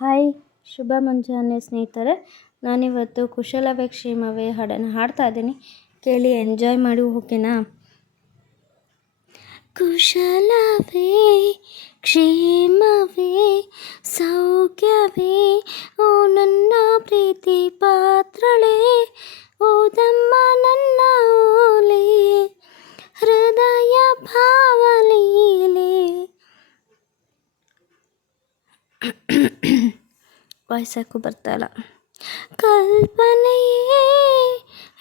Hi, ಶುಭ ಮುಂಜಾನೆ ಸ್ನೇಹಿತರೆ. ನಾನಿವತ್ತು ಕುಶಲವೇ ಕ್ಷೇಮವೇ ಹಾಡನ್ನು ಹಾಡ್ತಾ ಇದ್ದೀನಿ, ಕೇಳಿ ಎಂಜಾಯ್ ಮಾಡಿ, ಓಕೆನಾ? ಕುಶಲವೇ ಕ್ಷೇಮವೇ ಸೌಖ್ಯವೇ ಓ ನನ್ನ ಪ್ರೀತಿ ಪಾತ್ರಳೆ, ಓದಮ್ಮ ನನ್ನ ಓಲೆ ಹೃದಯ ಭಾವಲೀಲೆ. ವಾಯ್ಸಾಕು ಬರ್ತಾಯಿಲ್ಲ. ಕಲ್ಪನೆಯೇ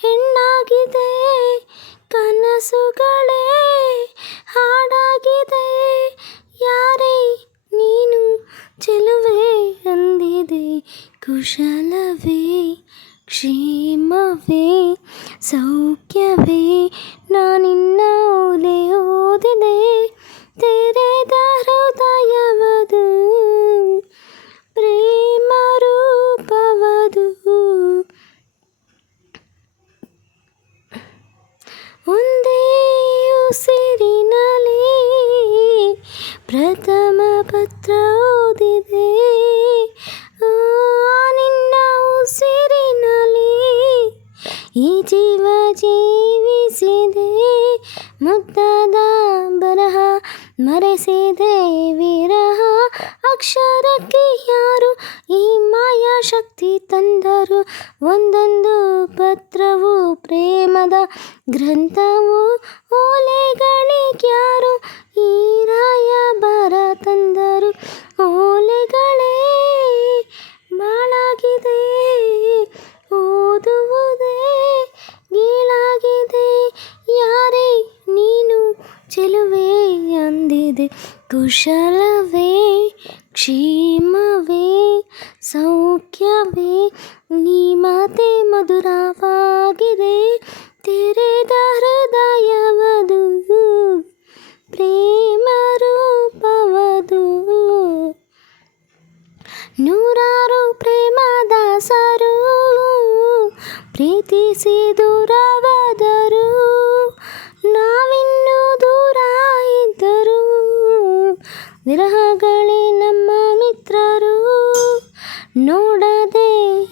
ಹೆಣ್ಣಾಗಿದೆ, ಕನಸುಗಳೇ ಹಾಡಾಗಿದೆ, ಯಾರೇ ನೀನು ಚೆಲುವೆ ಅಂದಿದೆ. ಕುಶಲವೇ ಕ್ಷೇಮವೇ ಸೌಖ್ಯವೇ ನಾನಿನ್ನ ಓಲೆ ಓದಿದೆ, ತೆರೆದ ಹೃದಯವದು ಪ್ರೇಮ ರೂಪವದು. ಒಂದೇ ಉಸಿರಿನಲ್ಲಿ ಪ್ರಥಮ ಪತ್ರ ಓದಿದೆ, ನಿನ್ನ ಉಸಿರಿನಲ್ಲಿ ಈ ಜೀವ ಜೀವಿಸಿದೆ. ಮುದ್ದಾದ ಬರಹ ಮರೆಸಿದೆ ವಿರಹ, ಅಕ್ಷರಕ್ಕೆ ಯಾರು ಈ ಮಾಯಾ ಶಕ್ತಿ ತಂದರು. ಒಂದೊಂದು ಪತ್ರವು ಪ್ರೇಮದ ಗ್ರಂಥವು, ಓಲೆಗಳಿಗ್ಯಾರು ಈ ರಾಯಭಾರ ತಂದರು. ಓಲೆಗಳೇ ಬಾಳಾಗಿದೆ, ಓದುವುದೇ ಗೀಳಾಗಿದೆ, ಯಾರೇ ನೀನು ಚೆಲುವೆ ಅಂದಿದೆ. ಕುಶಲವೇ ಕ್ಷೇಮವೇ ಸೌಖ್ಯವೇ ನೀ ಮಾತೆ ಮಧುರವಾಗಿದೆ, ತೆರೆದ ಹೃದಯವದು ಪ್ರೇಮ ರೂಪವದು. ನೂರಾರು ಪ್ರೇಮದಾಸರು ಪ್ರೀತಿಸಿ ದೂರವಾದರು, ನಾವಿನ್ನೂ ದೂರ ಇದ್ದರು, ವಿರಹಗಳೇ ನಮ್ಮ ಮಿತ್ರರು. ನೋಡದೆ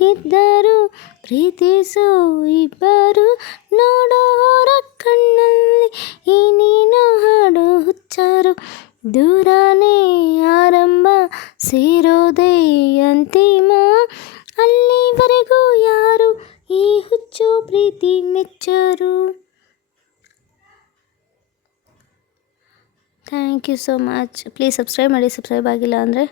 ಇದ್ದರು ಪ್ರೀತಿಸೋ ಇಬ್ಬರು, ನೋಡೋರ ಕಣ್ಣಲ್ಲಿ ಈ ನೀನು ಹಾಡು ಹುಚ್ಚರು. ದೂರನೇ ಆರಂಭ ಸೇರೋದೇ ಅಂತಿಮ, ಅಲ್ಲಿವರೆಗೂ ಯಾರು ಈ ಹುಚ್ಚು ಪ್ರೀತಿ ಮೆಚ್ಚರು. Thank you so much. Please subscribe ಮಾಡಿ, ಸಬ್ಸ್ಕ್ರೈಬ್ ಆಗಿಲ್ಲ ಅಂದರೆ.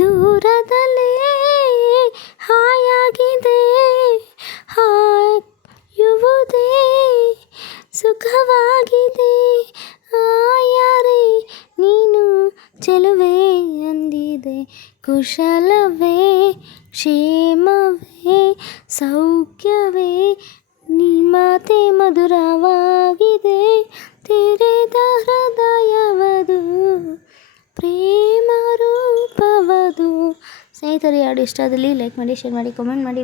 ದೂರದಲ್ಲೇ ಹಾಯಾಗಿದೆ, ಹಾಯುವುದೇ ಸುಖವಾಗಿದೆ, ಯಾರೇ ನೀನು ಚೆಲುವೆ ಅಂದಿದೆ. ಕುಶಲವೇ ಕ್ಷೇಮವೇ ಸೌಖ್ಯವೇ ನೀ ಮಾತೆ ಮಧುರವಾಗಿದೆ, ತೆರೆದ ಹೃದಯವದು ಪ್ರೇಮ ರೂಪವದು. ಸ್ನೇಹಿತರೆ, ಹಾಡು ಇಷ್ಟ ಆದಲ್ಲಿ ಲೈಕ್ ಮಾಡಿ, ಶೇರ್ ಮಾಡಿ, ಕಾಮೆಂಟ್ ಮಾಡಿ.